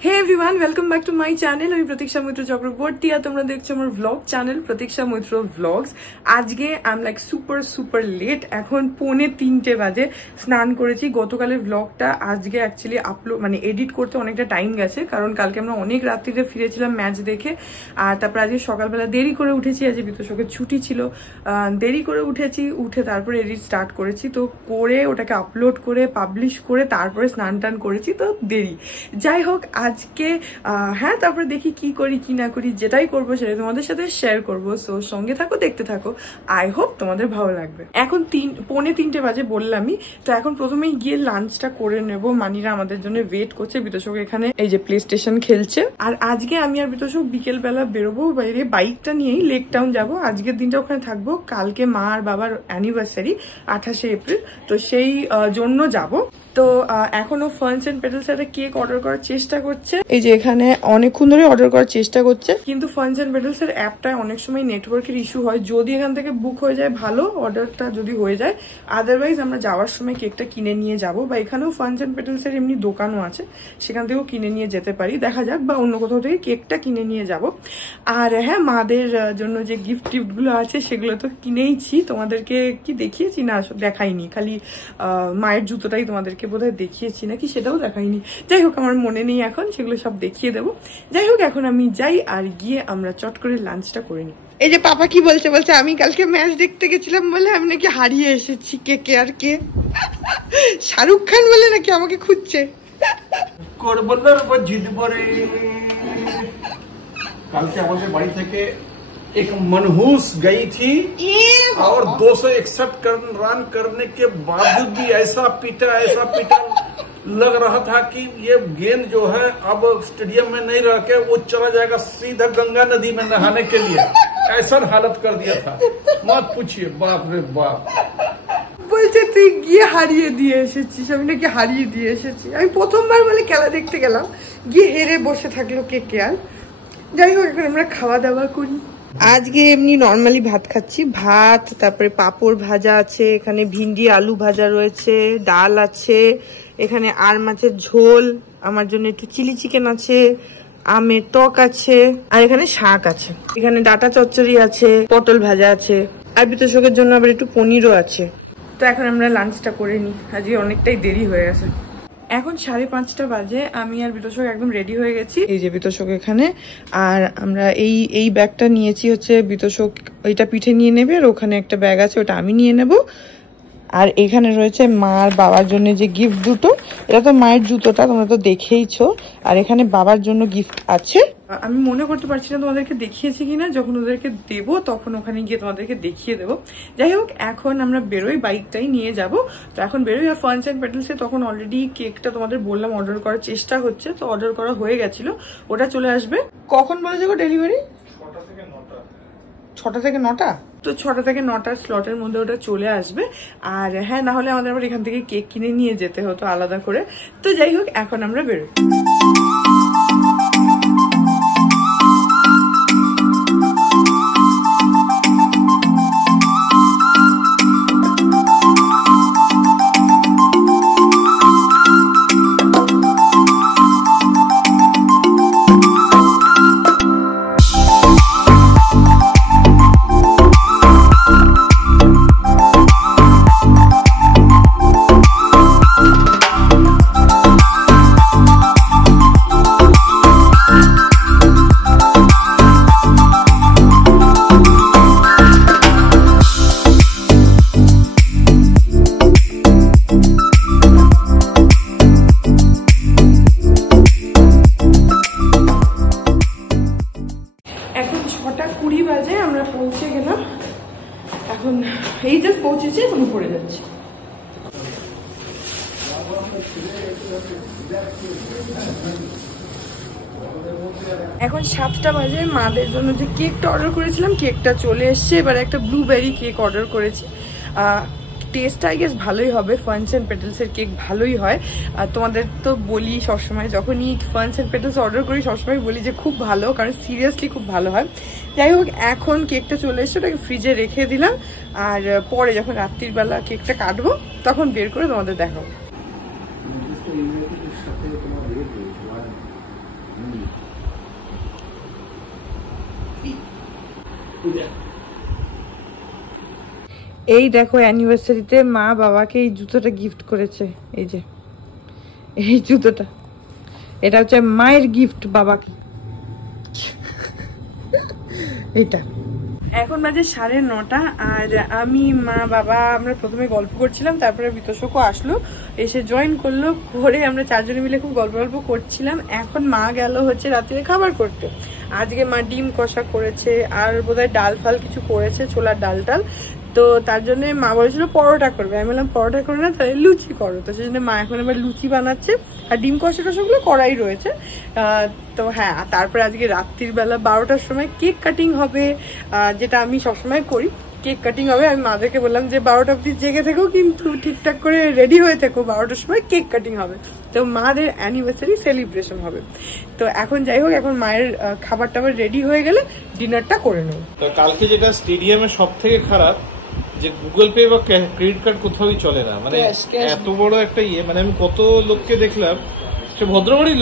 Hey everyone welcome back to my channel আমি প্রতীক্ষা মৈত্র চক্রবর্তী আর তোমরা দেখছো আমার blog channel Pratiksha Maitra blogs. আজকে I am like super late, এখন 2:45 বাজে। স্নান করেছি, গতকালের ব্লগটা আজকে অ্যাকচুয়ালি আপলোড মানে এডিট করতে অনেকটা টাইম গেছে, কারণ কালকে আমরা অনেক রাত্রিতে ফিরেছিলাম ম্যাচ দেখে। আর তারপর আজকে সকালবেলা দেরি করে উঠেছি, আজকে বিতোষকের ছুটি ছিল, দেরি করে উঠেছি, উঠে তারপরে এডিট স্টার্ট করেছি। তো করে ওটাকে আপলোড করে পাবলিশ করে তারপরে স্নান টান করেছি, তো দেরি। যাই হোক আজকে হ্যাঁ, তারপরে দেখি কি করি কি না করি, যেটাই করবো সেটাই তোমাদের সাথে শেয়ার করবো। সো সঙ্গে থাকো, দেখতে থাকো, আই হোপ তোমাদের ভালো লাগবে। এখন 2:45 বাজে বললামই। তো এখন প্রথমেই গিয়ে লাঞ্চটা করে নেব, মানিরা আমাদের জন্য ওয়েট করছে। বিতোষক এখানে এই যে প্লে স্টেশন খেলছে। আর আজকে আমি আর বিতোষক বিকেল বেলা বেরোবো বাইরে, বাইকটা নিয়েই লেক টাউন যাবো। আজকের দিনটা ওখানে থাকবো, কালকে মা আর বাবার অ্যানিভার্সারি 28শে এপ্রিল, তো সেই জন্য যাবো। তো এখনো ফানস এন্ড পেটালস একটা কেক অর্ডার করার চেষ্টা করছে, এই যে এখানে অনেকক্ষণ ধরে অর্ডার করার চেষ্টা করছে, কিন্তু ফানস এন্ড পেটালস এর অ্যাপটায় অনেক সময় নেটওয়ার্কের ইস্যু হয়। যদি এখান থেকে বুক হয়ে যায় ভালো, অর্ডারটা যদি হয়ে যায়, আদারওয়াইজ আমরা যাওয়ার সময় কেকটা কিনে নিয়ে যাব, বা এখানেও ফানস এন্ড পেটালস এর এমনি দোকানও আছে, সেখান থেকেও কিনে নিয়ে যেতে পারি, দেখা যাক, বা অন্য কোথাও থেকে কেকটা কিনে নিয়ে যাব। আর হ্যাঁ, মাদের জন্য যে গিফট গুলো আছে সেগুলো তো কিনেইছি, তোমাদেরকে কি দেখিয়েছি না দেখাইনি, খালি মায়ের জুতোটাই তোমাদেরকে বোধহয় দেখিয়েছি নাকি সেটাও দেখাইনি। যাই হোক আমার মনে নেই, এখন সেগুলো সব দেখিয়ে দেবো। যাই হোক এখন আমি যাই, আর গিয়ে আমরা চট করে লাঞ্চটা করে নিই। এই যে পাপা কি বলছে, বলছে আমি কালকে ম্যাচ দেখতে গেছিলাম বলে আমি নাকি হারিয়ে এসেছি। কে আর কে? শাহরুখ খান বলে নাকি আমাকে খুঁজছে। কালকে আমাদের বাড়ি থেকে एक मनहूस गई थी और 261 रन करने के बावजूद भी ऐसा पीटा लग रहा था कि ये गेंद जो है अब स्टेडियम में नहीं रह के वो चला जाएगा सीधा गंगा नदी में नहाने के लिए, ऐसा हालत कर दिया था, मत पूछिए, बाप रे बाप। বলছে তুই গিয়ে হারিয়ে দিয়ে এসেছিস, আমি নাকি হারিয়ে দিয়ে এসেছি। আমি প্রথমবার বলে খেলা দেখতে গেলাম, গিয়ে হেরে বসে থাকলো কে আর। যাই হোক এখন আমরা খাওয়া দাওয়া করি। আজকে এমনি নর্মালি ভাত খাচ্ছি, ভাত, তারপরে পাঁপড় ভাজা আছে, এখানে ভিন্ডি আলু ভাজা রয়েছে, ডাল আছে, এখানে আর মাছের ঝোল, আমার জন্য একটু চিলি চিকেন আছে, আমের টক আছে, আর এখানে শাক আছে, এখানে ডাটা চচ্চড়ি আছে, পটল ভাজা আছে, আর বিতোষকের জন্য আবার একটু পনিরও আছে। তো এখন আমরা লাঞ্চটা করে নিই, আজকে অনেকটাই দেরি হয়ে গেছে। এখন 5:30 বাজে, আমি আর বিতোষক একদম রেডি হয়ে গেছি। এই যে বিতোষক এখানে, আর আমরা এই ব্যাগটা নিয়েছি হচ্ছে, বিতোষক ওইটা পিঠে নিয়ে নেবে, আর ওখানে একটা ব্যাগ আছে ওটা আমি নিয়ে নেব। আর এখানে রয়েছে মা আর বাবার জন্য যে গিফট দুটো, এটা তো মায়ের জুতোটা তোমরা তো দেখেইছো, আর এখানে বাবার জন্য গিফট আছে। আমি মনে করতে পারছি না তোমাদেরকে দেখিয়েছি কিনা, যখন ওদেরকে দেবো তখন ওখানে গিয়ে তোমাদেরকে দেখিয়ে দেবো। যাই হোক এখন আমরা বেরোই, বাইকটাই নিয়ে যাব। তো এখন বেরোই, আর ফানস এন্ড পেটালসে তখন অলরেডি কেকটা তোমাদের বললাম অর্ডার করার চেষ্টা হচ্ছে, তো অর্ডার করা হয়ে গেছিল, ওটা চলে আসবে। কখন বলেছে গো ডেলিভারি? 6টা থেকে 9টা। তো 6টা থেকে 9টার স্লটের মধ্যে ওটা চলে আসবে। আর হ্যাঁ, না হলে আমাদের আবার এখান থেকে কেক কিনে নিয়ে যেতে হতো আলাদা করে। তো যাই হোক এখন আমরা বেরোই। এখন 6:20 বাজে, আমরা পৌঁছে গেলাম, এখন এই জাস্ট পৌঁছেছি, এখন উপরে যাচ্ছি। এখন 7টা বাজে, মাদের জন্য যে কেকটা অর্ডার করেছিলাম কেকটা চলে এসছে। এবার একটা ব্লুবেরি কেক অর্ডার করেছি, টেস্ট আই গেস ভালোই হবে, ফানস এন্ড পেটালস এর কেক ভালোই হয়। আর তোমাদের তো বলি সবসময়, যখনই ফানস এন্ড পেটালস অর্ডার করি সবসময় বলি যে খুব ভালো, কারণ সিরিয়াসলি খুব ভালো হয়। যাই হোক এখন কেকটা চলে এসছে, ওটাকে ফ্রিজে রেখে দিলাম, আর পরে যখন রাত্রির বেলা কেকটা কাটবো তখন বের করে তোমাদের দেখাবো। এই দেখো অ্যানিভার্সারিতে মা বাবাকে এই জুতোটা গিফট করেছে। এই যে এই জুতোটা, এটা হচ্ছে মায়ের গিফট বাবাকে। এটা এখন বাজে 9:30 আর আমি মা বাবা আমরা প্রথমে গল্প করছিলাম, তারপরে বিতোষকও আসলো, এসে জয়েন করলো, করে আমরা 4 জনে মিলে খুব গল্প করছিলাম। এখন মা গেল হচ্ছে রাত্রে খাবার করতে। আজকে মা ডিম কষা করেছে আর বোধহয় ডাল ফাল কিছু করেছে, ছোলার ডাল টাল। তো তার জন্য মা বলেছিল পরোটা করবে, আমি বললাম পরোটা করো না, তাহলে লুচি করো। তো সেই জন্য মা এখন আবার লুচি বানাচ্ছে আর ডিম কষা টষাগুলো করাই রয়েছে। তো হ্যাঁ, তারপরে আজকে রাত্রির বেলা 12টার সময় কেক কাটিং হবে, যেটা আমি সবসময় করি। কেক কাটিং হবে, আমি মাদেরকে বললাম যে 12টা অব্দি জেগে থেকো, কিন্তু ঠিকঠাক করে রেডি হয়ে থেকো, 12টার সময় কেক কাটিং হবে। তো মাদের অ্যানিভার্সারি সেলিব্রেশন হবে। তো এখন যাই হোক, এখন মায়ের খাবার টাবার রেডি হয়ে গেলে ডিনারটা করে নেব। তো কালকে যেটা স্টেডিয়ামে সব থেকে খারাপ, যে গুগল পে বা ক্রেডিট কার্ড কোথাওই চলে না, মানে এত বড় একটা মানে আমি কত লোককে দেখলাম, সে ভদ্রবাড়ির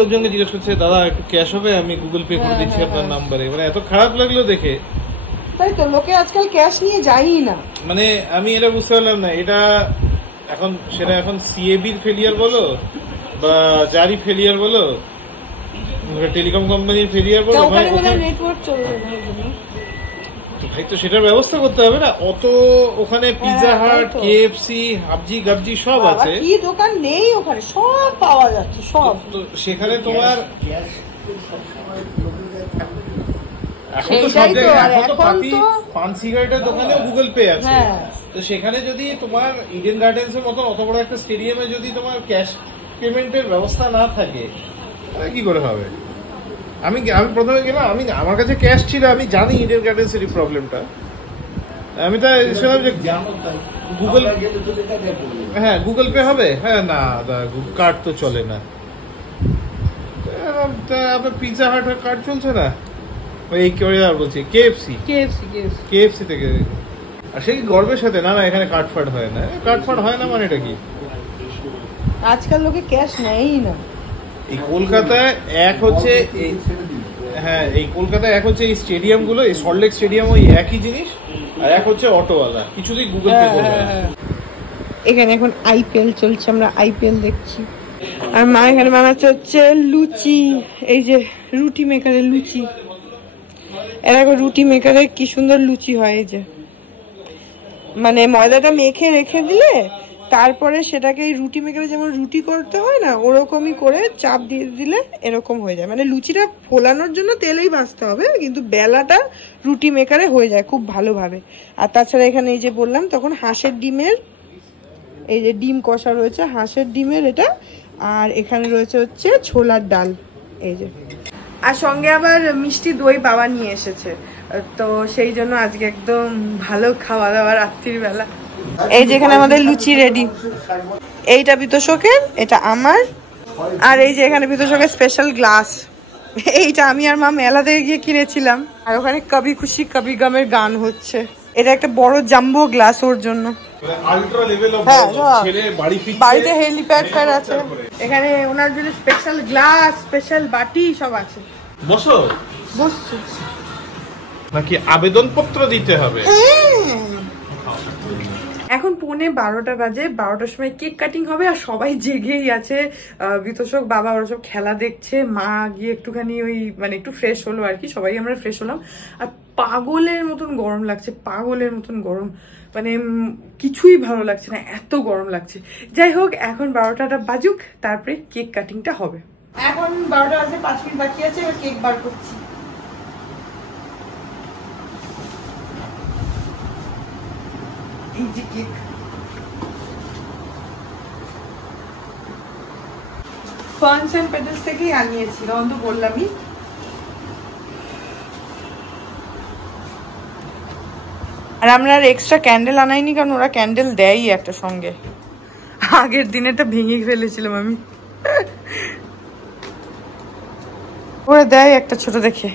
লোকজনকে জিজ্ঞেস করছে, দাদা একটু ক্যাশ হবে, আমি গুগল পে করে দিচ্ছি আপনার নাম্বারে। মানে এত খারাপ লাগলো দেখে। তাই তো, লোকে আজকাল ক্যাশ নিয়ে যায়ই না। মানে আমি এটা বুঝতে পারলাম না, এটা এখন সেটা এখন সিএবির ফেলিয়ার বলো বা জারি ফেলিয়ার বলো, টেলিকম কোম্পানির ফেলিয়ার বলো, নেটওয়ার্ক চলে না। ভাই তো সেটার ব্যবস্থা করতে হবে না? অত ওখানে Pizza Hut, KFC, Habji Gabji সব আছে, কি দোকান নেই ওখানে, সব পাওয়া যাচ্ছে সব। তো সেখানে তোমার এখন তো সব জায়গায়, এখন তো পান সিগারেটের দোকানেও গুগল পে আছে। তো সেখানে যদি তোমার ইডেন গার্ডেন্স এর মতো অত বড় একটা স্টেডিয়ামে যদি তোমার ক্যাশ পেমেন্টের ব্যবস্থা না থাকে, তাহলে কি করে হবে? আমি প্রথমে গেলাম, আমার কাছে ক্যাশ ছিল, আমি জানি ইডেন গার্ডেন্স এর প্রবলেমটা। আমি তো গুগল পে হবে, হ্যাঁ না কার্ড তো চলে না। আপনার পিৎজা হাট কার্ড চলছে না, এই বলছি কেএফসি থেকে। আর সেই গর্বের সাথে, না এখানে কার্ড ফাট হয় না, কার্ড ফাট হয় না মানে এটা কি? আজকাল লোকে ক্যাশ নেয়ই না। এই কলকাতায় এক হচ্ছে, হ্যাঁ এই কলকাতায় এক হচ্ছে এই স্টেডিয়াম গুলো, এই সল্টলেক স্টেডিয়াম ওই একই জিনিস, আর এক হচ্ছে অটোওয়ালা, কিছুতেই গুগল পে করবে না। এখানে এখন আইপিএল চলছে, আমরা আইপিএল দেখছি। আর মা এখানে বানাচ্ছে হচ্ছে লুচি, এই যে রুটি মেকারের লুচি। এরকম রুটি মেকারে কি সুন্দর লুচি হয়, এই যে মানে ময়দাটা মেখে রেখে দিলে তারপরে সেটাকে রুটি মেকারে যেমন রুটি করতে হয় না, ওরকমই করে চাপ দিয়ে দিলে এরকম হয়ে যায়। মানে লুচিটা ফোলানোর জন্য তেলেই ভাজতে হবে, কিন্তু বেলাটা রুটি মেকারে হয়ে যায় খুব ভালোভাবে। আর তাছাড়া এখানে এই যে বললাম তখন হাঁসের ডিমের, এই যে ডিম কষা রয়েছে হাঁসের ডিমের এটা, আর এখানে রয়েছে হচ্ছে ছোলার ডাল, এই যে। আর সঙ্গে আবার মিষ্টি দই বাবা নিয়ে এসেছে, তো সেই জন্য আজকে একদম ভালো খাওয়া দাওয়া রাত্রির বেলা। এই যেখানে আমাদের লুচি রেডি, এইটা বিতোষকের, এটা আমার, আর এই যে এখানে বিতোষকের স্পেশাল গ্লাস, এইটা আমি আর মা মেলা থেকে গিয়ে কিনেছিলাম। আর ওখানে কবি খুশি কবি গমের গান হচ্ছে। এটা একটা বড় জাম্বো গ্লাস ওর জন্য। বাড়িতে হেলিপ্যাড ফ্যাড আছে, এখানে ওনার জন্য স্পেশাল গ্লাস, স্পেশাল বাটি সব আছে। বসো, বসছি নাকি আবেদন পত্র দিতে হবে? এখন 11:15 বাজে, 12টার সময় কেক কাটিং হবে আর সবাই জেগেই আছে। বিতোষক বাবা ওরা সব খেলা দেখছে, মা গিয়ে একটুখানি ওই মানে একটু ফ্রেশ হলো আর কি, সবাই আমরা ফ্রেশ হলাম। আর পাগলের মতন গরম লাগছে, পাগলের মতন গরম, মানে কিছুই ভালো লাগছে না, এত গরম লাগছে। যাই হোক, এখন 12টা বাজুক, তারপরে কেক কাটিংটা হবে। এখন 12টা বাজে, 5 মিনিট বাকি আছে, এবার কেক বার করছি। এই যে কেক, ফার্নস এন্ড পেটেলস থেকেই আনিয়েছি, তখন তো বললামই। আর আমরা আর এক্সট্রা ক্যান্ডেল আনাইনি, কারণ ওরা ক্যান্ডেল দেয়ই একটা সঙ্গে। আগের দিন এটা ভেঙে ফেলেছিলাম আমি, ওরা দেয় একটা ছোট দেখে।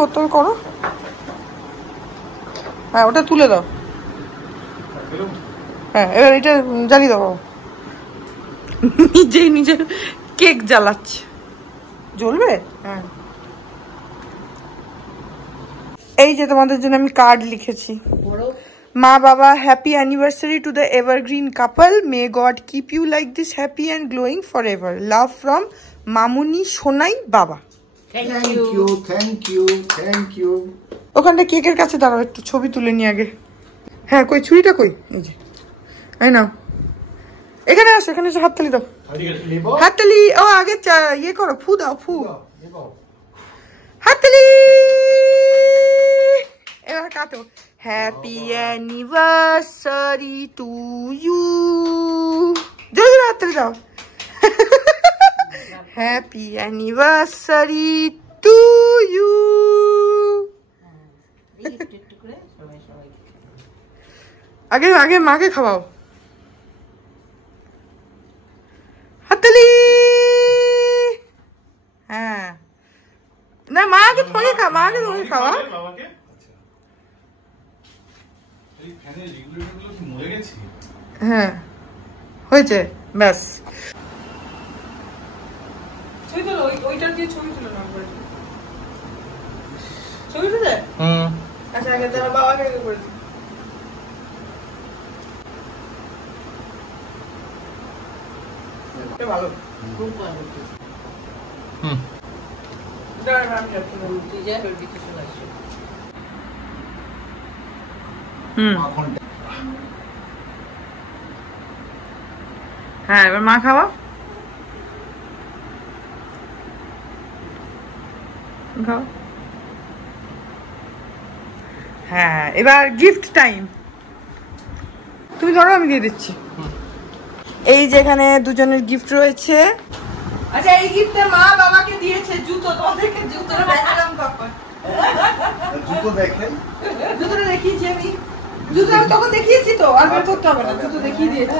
করতে হবে করো। হ্যাঁ ওটা তুলে দাও। হ্যাঁ এবার এটা জ্বালিয়ে দাও। নিজেই নিজের কেক জ্বালাচ্ছে। জ্বলবে? হ্যাঁ। এই যে তোমাদের জন্য আমি কার্ড লিখেছি। মা বাবা, happy anniversary to the evergreen couple, may god keep you like this happy and glowing forever, love from Mamuni Sonai বাবা। Thank you. ওখানটা কেকের কাছে দাঁড়াও, একটু ছবি তুলে নি আগে। হ্যাঁ কই ছুরিটা কই? এই যে এই নাও, এখানে আসো, এখানে এসে হাততালি দাও। হাততালি। ও আগে ইয়ে করো, ফু দাও, ফু। হাততালি। এবার কাটো। Happy anniversary to you. জোরে জোরে হাততালি দাও। Happy anniversary to you. আগে আগে মাকে খাওয়াও। হাততালি। হ্যাঁ না মা আগে তোমাকে খা, মা আগে তোমাকে খাওয়া। হ্যাঁ হয়েছে, ব্যাস। ছবি তুলো, ওইটা দিয়ে ছবি তুলো না। ছবি তুলে? আচ্ছা আগে তারা বাবাকে আগে করে দিই। ভালো, খুব ভালো। হ্যাঁ এবার মা খাওয়া। খাও। হ্যাঁ এবার গিফট টাইম। তুমি ধরো, আমি দিয়ে দিচ্ছি। এই যেখানে দুজনের গিফট রয়েছে। আচ্ছা এই গিফটে মা বাবাকে দিয়েছে জুতো। তোমাদেরকে জুতোটা দেখালাম কখন? জুতো দেখেন, জুতোটা দেখিয়েছি আমি। জুতো আমি তখন দেখিয়েছি তো, আর বের করতে হবে না, জুতো দেখিয়ে দিয়েছি।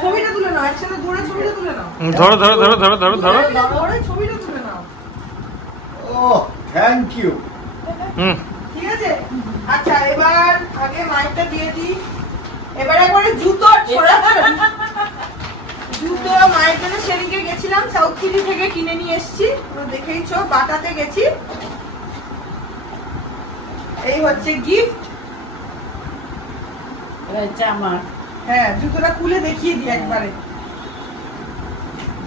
ছবিটা তুলে নাও, একসাথে ধরে ছবিটা তুলে নাও। ধরো ধরো ধরো ধরো ধরো ধরো ধরে ছবিটা তুলে নাও। ও থ্যাংক ইউ। ঠিক আছে। আচ্ছা এবার আগে মাইকটা দিয়ে দিই। এবার একবারে জুতো ছড়া। জুতো মায়ের জন্য সেদিনকে গেছিলাম, সাউথ সিটি থেকে কিনে নিয়ে এসেছি, তোমরা দেখেইছো, বাটাতে গেছি। এই হচ্ছে গিফট। আমার হ্যাঁ জুতোটা খুলে দেখিয়ে দিই একবারে।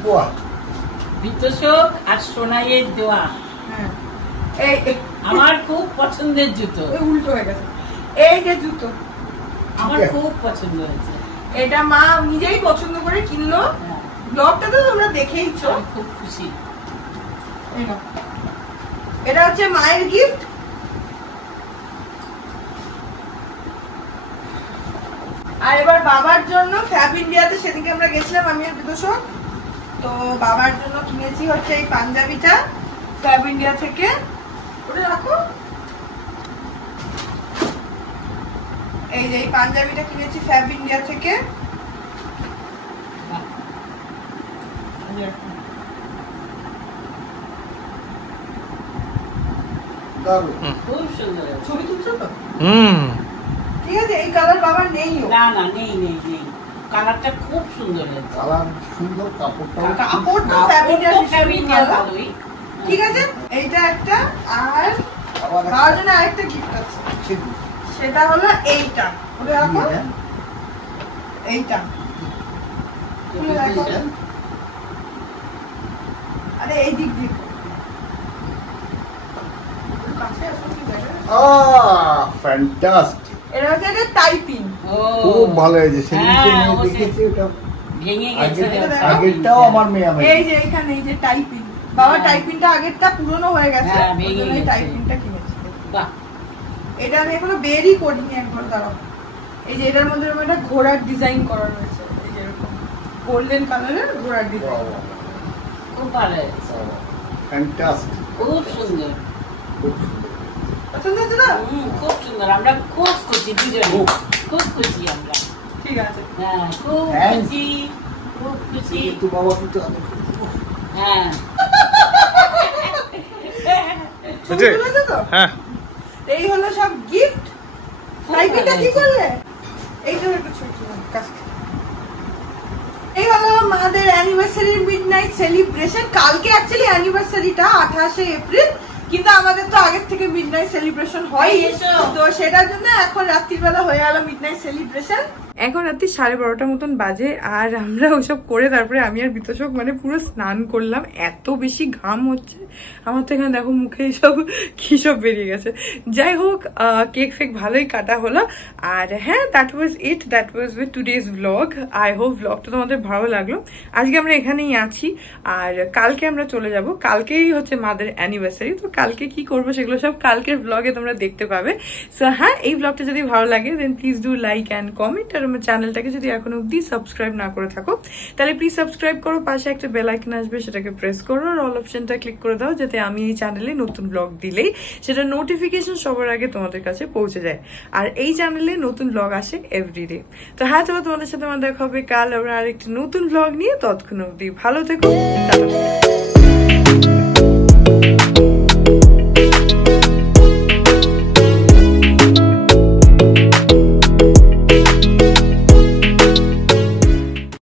বাহ, বিতোষক আর সোনাইয়ের দোয়া। হ্যাঁ এই আমার খুব পছন্দের জুতো। উল্টো হয়ে গেছে। এই যে জুতো আমার খুব পছন্দ হয়েছে। এটা মা নিজেই পছন্দ করে কিনলো। ব্লগটা তো তোমরা দেখেইছো, খুব খুশি। এটা হচ্ছে মায়ের গিফট। আর এবার বাবার জন্য ফ্যাব ইন্ডিয়াতে সেদিকে আমরা গেছিলাম, আমি আর বিতোষক। তো বাবার জন্য কিনেছি হচ্ছে এই পাঞ্জাবিটা ফ্যাব ইন্ডিয়া থেকে। ওটা রাখো। এই যে এই পাঞ্জাবিটা কিনেছি ফ্যাব ইন্ডিয়া থেকে। খুব সুন্দর। ছবি তুলছো তো? ঠিক আছে। এই কালার বাবার নেই। না না নেই নেই নেই, কালারটা খুব সুন্দর হয়েছে। কালার সুন্দর, কাপড়টা কাপড়টা ফ্যাব্রিকটা ভালোই। ঠিক আছে। এইটা একটা। আর বাবার জন্য আরেকটা গিফট আছে, সেটা হলো এইটা। ওটা রাখো। এইটা খুলে রাখো। আরে এই দিক দিয়ে কাছে আসো। কি দেখো, ফ্যান্টাস্টিক। এটা হচ্ছে একটা টাইপিং। খুব ভালো হয়েছে। সেদিনকে আমি দেখেছি, ওটা ভেঙে গেছে। আগেরটাও আমার মেয়ে আমি। এই যে এখানে এই যে টাইপিং, বাবা টাইপিংটা আগেরটা পুরনো হয়ে গেছে, ওই টাইপিংটা কিনেছি। বাহ, এটা আমি এখনো বেরই করিনি, একবার দাঁড়াও। এই যে এটার মধ্যে একটা ঘোড়ার ডিজাইন করা রয়েছে, এই যে এরকম গোল্ডেন কালারের ঘোড়ার ডিজাইন। খুব ভালো হয়েছে। ফ্যান্টাস্টিক, খুব সুন্দর। পছন্দ হচ্ছে না? খুব সুন্দর। আমরা খুব খুশি, দুজনে খুব খুশি আমরা। ঠিক আছে। হ্যাঁ খুব খুশি, খুব খুশি। তো বাবা কিন্তু হ্যাঁ হ্যাঁ এই হলো সব গিফট। লাইফটা কি করলে? এইটা একটু ছোট কাজ। এই হলো মাদের অ্যানিভার্সারি মিডনাইট সেলিব্রেশন। কালকে অ্যাকচুয়ালি অ্যানিভার্সারিটা 28শে এপ্রিল, কিন্তু আমাদের তো আগের থেকে মিডনাইট সেলিব্রেশন হয়, তো সেটার জন্য এখন রাত্রিবেলা হয়ে গেল মিডনাইট সেলিব্রেশন। এখন রাত্রি 12:30 মতন বাজে, আর আমরা ওসব করে তারপরে আমি আর বিতোষক মানে পুরো স্নান করলাম। এত বেশি ঘাম হচ্ছে আমার তো, এখানে দেখো মুখে এইসব কি সব বেরিয়ে গেছে। যাই হোক, কেক ফেক ভালোই কাটা হলো। আর হ্যাঁ, that was with today's blog. I hope ব্লগটা তোমাদের ভালো লাগলো। আজকে আমরা এখানেই আছি, আর কালকে আমরা চলে যাব। কালকেই হচ্ছে মাদের অ্যানিভার্সারি, তো কালকে কি করবো সেগুলো সব কালকের ব্লগে তোমরা দেখতে পাবে। সো হ্যাঁ, এই ব্লগটা যদি ভালো লাগে then please do like and comment. আর আমার চ্যানেলটাকে যদি এখনো অব্দি সাবস্ক্রাইব না করে থাকো তাহলে প্লিজ সাবস্ক্রাইব করো, পাশে একটা বেল আইকন আসবে সেটাকে প্রেস করো, আর অল অপশনটা ক্লিক করে দাও, যাতে আমি এই চ্যানেলে নতুন ব্লগ দিলেই সেটা নোটিফিকেশন সবার আগে তোমাদের কাছে পৌঁছে যায়। আর এই চ্যানেলে নতুন ব্লগ আসে এভরিডে। তো হ্যাঁ, চলো তোমাদের সাথে আমার দেখা হবে কাল আমরা আরেকটি নতুন ব্লগ নিয়ে। ততক্ষণ অব্দি ভালো থেকো, টাটা।